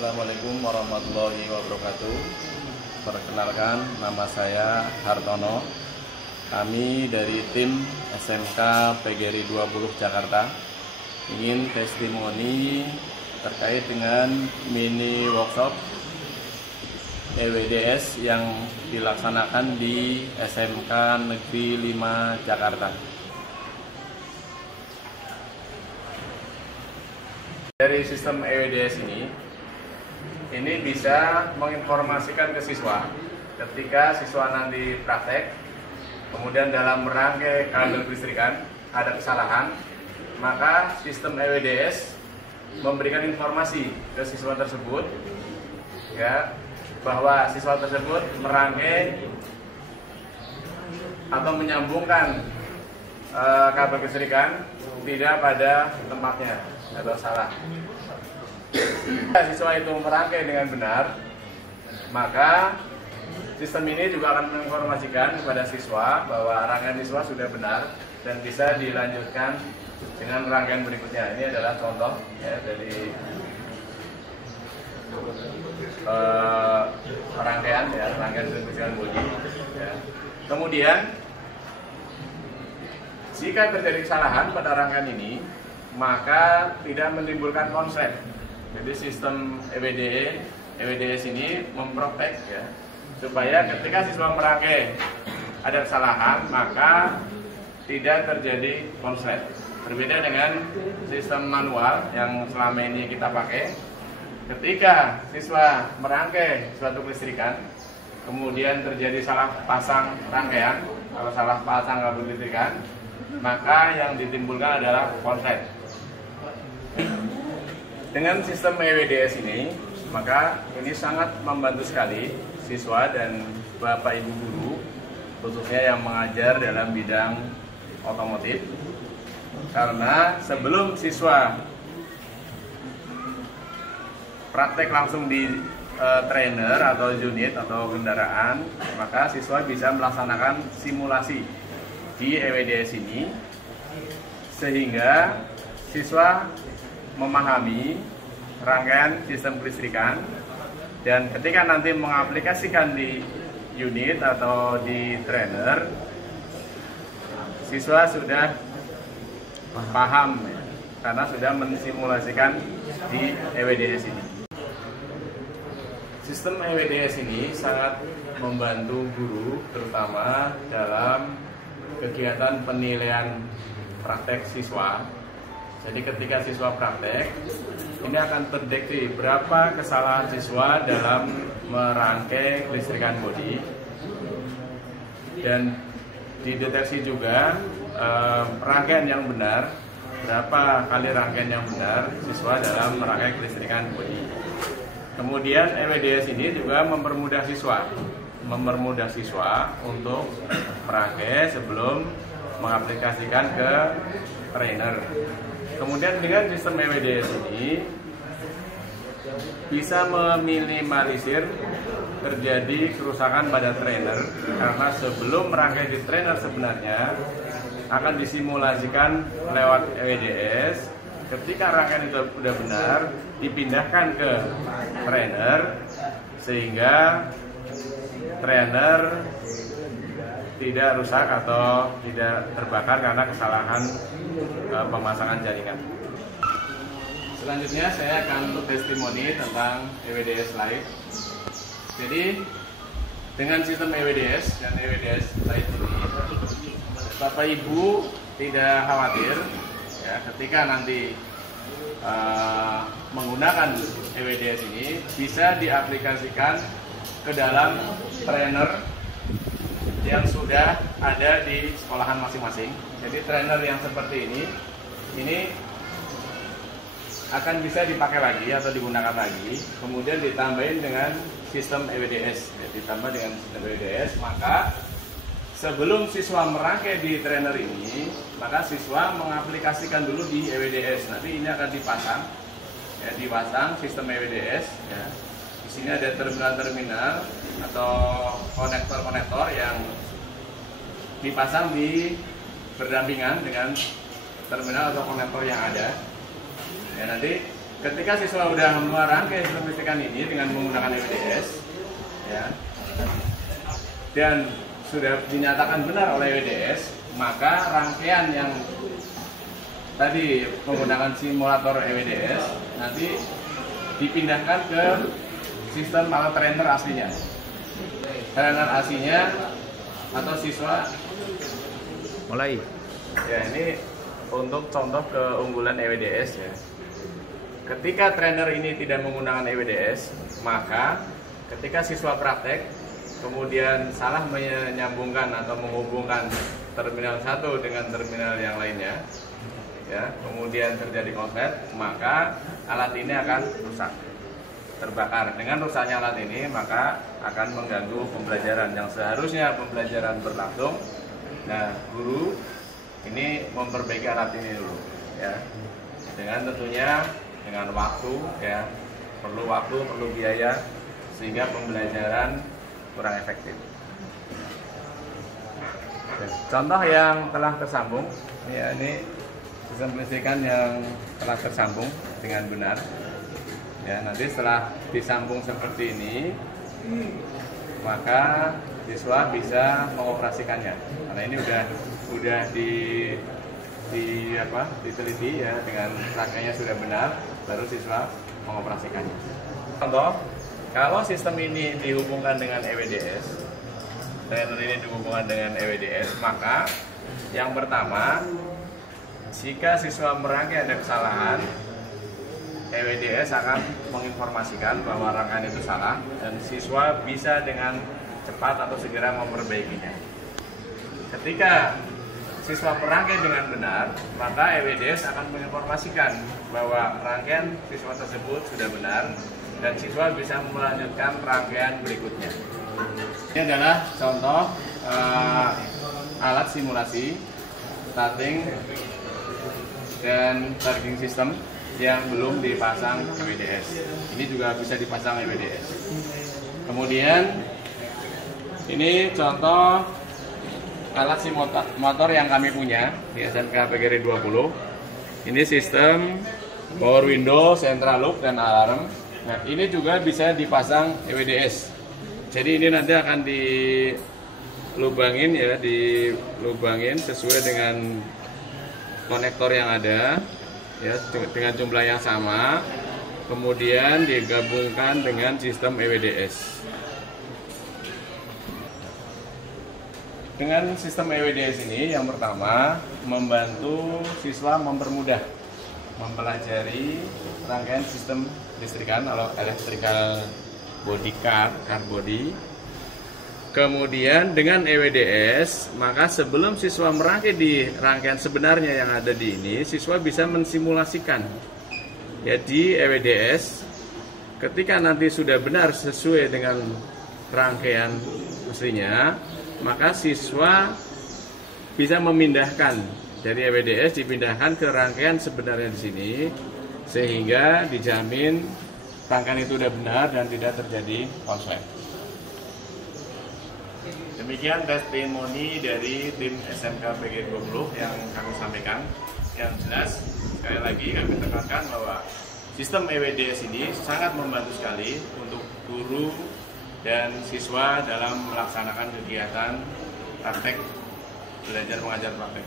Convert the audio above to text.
Assalamualaikum warahmatullahi wabarakatuh. Perkenalkan, nama saya Hartono. Kami dari tim SMK PGRI 20 Jakarta ingin testimoni terkait dengan mini workshop EWDS yang dilaksanakan di SMK Negeri 5 Jakarta. Dari sistem EWDS ini bisa menginformasikan ke siswa ketika siswa nanti praktek, kemudian dalam merangkai kabel kelistrikan ada kesalahan, maka sistem EWDS memberikan informasi ke siswa tersebut ya, bahwa siswa tersebut merangkai atau menyambungkan kabel kelistrikan tidak pada tempatnya atau salah. Jika siswa itu merangkai dengan benar, maka sistem ini juga akan menginformasikan kepada siswa bahwa rangkaian siswa sudah benar dan bisa dilanjutkan dengan rangkaian berikutnya. Ini adalah contoh ya, dari rangkaian kelistrikan bodi. Ya. Kemudian jika terjadi kesalahan pada rangkaian ini, maka tidak menimbulkan konslet. Jadi sistem EWDS ini memprotek ya, supaya ketika siswa merangkai ada kesalahan, maka tidak terjadi konslet. Berbeda dengan sistem manual yang selama ini kita pakai. Ketika siswa merangkai suatu kelistrikan, kemudian terjadi salah pasang rangkaian atau salah pasang kabel kelistrikan, maka yang ditimbulkan adalah konslet. Dengan sistem EWDS ini, maka ini sangat membantu sekali siswa dan Bapak Ibu guru, khususnya yang mengajar dalam bidang otomotif. Karena sebelum siswa praktek langsung di trainer atau unit atau kendaraan, maka siswa bisa melaksanakan simulasi di EWDS ini, sehingga siswa memahami rangkaian sistem kelistrikan, dan ketika nanti mengaplikasikan di unit atau di trainer, siswa sudah paham ya, karena sudah mensimulasikan di EWDS ini. Sistem EWDS ini sangat membantu guru, terutama dalam kegiatan penilaian praktek siswa. Jadi ketika siswa praktek, ini akan terdeteksi berapa kesalahan siswa dalam merangkai kelistrikan bodi, dan dideteksi juga rangkaian yang benar, berapa kali rangkaian yang benar siswa dalam merangkai kelistrikan bodi. Kemudian EWDS ini juga mempermudah siswa untuk merangkai sebelum mengaplikasikan ke trainer. Kemudian dengan sistem EWDS ini bisa meminimalisir terjadi kerusakan pada trainer, karena sebelum merangkai di trainer sebenarnya akan disimulasikan lewat EWDS. Ketika rangkaian itu sudah benar, dipindahkan ke trainer sehingga trainer tidak rusak atau tidak terbakar karena kesalahan pemasangan jaringan. Selanjutnya saya akan untuk testimoni tentang EWDS Lite. Jadi dengan sistem EWDS dan EWDS Lite ini, Bapak Ibu tidak khawatir ya, ketika nanti menggunakan EWDS ini bisa diaplikasikan ke dalam trainer yang sudah ada di sekolahan masing-masing. Jadi trainer yang seperti ini akan bisa dipakai lagi atau digunakan lagi, kemudian ditambahin dengan sistem EWDS. Ditambah dengan sistem EWDS, maka sebelum siswa merangkai di trainer ini, maka siswa mengaplikasikan dulu di EWDS. Nanti ini akan dipasang, ya, dipasang sistem EWDS. Ya. Di sini ada terminal-terminal atau konektor-konektor yang dipasang di berdampingan dengan terminal atau konektor yang ada. Ya, nanti ketika siswa sudah merangkai sistem listrikan ini dengan menggunakan EWDS, ya, dan sudah dinyatakan benar oleh EWDS, maka rangkaian yang tadi menggunakan simulator EWDS nanti dipindahkan ke sistem atau trainer aslinya. Trainer aslinya atau siswa mulai. Ya, ini untuk contoh keunggulan EWDS ya. Ketika trainer ini tidak menggunakan EWDS, maka ketika siswa praktek kemudian salah menyambungkan atau menghubungkan terminal satu dengan terminal yang lainnya, ya, kemudian terjadi konslet, maka alat ini akan rusak, terbakar. Dengan rusaknya alat ini, maka akan mengganggu pembelajaran yang seharusnya pembelajaran berlangsung. Nah, guru ini memperbaiki alat ini dulu, ya, dengan tentunya dengan waktu, ya, perlu waktu, perlu biaya, sehingga pembelajaran kurang efektif. Contoh yang telah tersambung, ya, ini sistem listrikan yang telah tersambung dengan benar. Ya, nanti setelah disambung seperti ini, maka siswa bisa mengoperasikannya. Karena ini udah diteliti ya, dengan rangkaiannya sudah benar, baru siswa mengoperasikannya. Contoh, kalau sistem ini dihubungkan dengan EWDS, trainer ini dihubungkan dengan EWDS, maka yang pertama, jika siswa merangkai ada kesalahan, EWDS akan menginformasikan bahwa rangkaian itu salah dan siswa bisa dengan cepat atau segera memperbaikinya. Ketika siswa merangkai dengan benar, maka EWDS akan menginformasikan bahwa rangkaian siswa tersebut sudah benar dan siswa bisa melanjutkan rangkaian berikutnya. Ini adalah contoh alat simulasi starting dan targeting system yang belum dipasang EWDS. Ini juga bisa dipasang EWDS. Kemudian ini contoh alat simulator yang kami punya di SMK PGRI 20. Ini sistem power window, central loop, dan alarm. Nah, ini juga bisa dipasang EWDS. Jadi ini nanti akan dilubangin ya, dilubangin sesuai dengan konektor yang ada. Ya, dengan jumlah yang sama, kemudian digabungkan dengan sistem EWDS. Dengan sistem EWDS ini, yang pertama membantu siswa mempermudah mempelajari rangkaian sistem listrikan atau electrical body car body. Kemudian dengan EWDS, maka sebelum siswa merangkai di rangkaian sebenarnya yang ada di ini, siswa bisa mensimulasikan. Jadi EWDS, ketika nanti sudah benar sesuai dengan rangkaian aslinya, maka siswa bisa memindahkan dari EWDS, dipindahkan ke rangkaian sebenarnya di sini, sehingga dijamin rangkaian itu sudah benar dan tidak terjadi konslet. Demikian testimoni dari tim SMK PGRI 20 yang kami sampaikan. Yang jelas, sekali lagi kami tekankan bahwa sistem EWDS ini sangat membantu sekali untuk guru dan siswa dalam melaksanakan kegiatan praktek belajar mengajar praktek.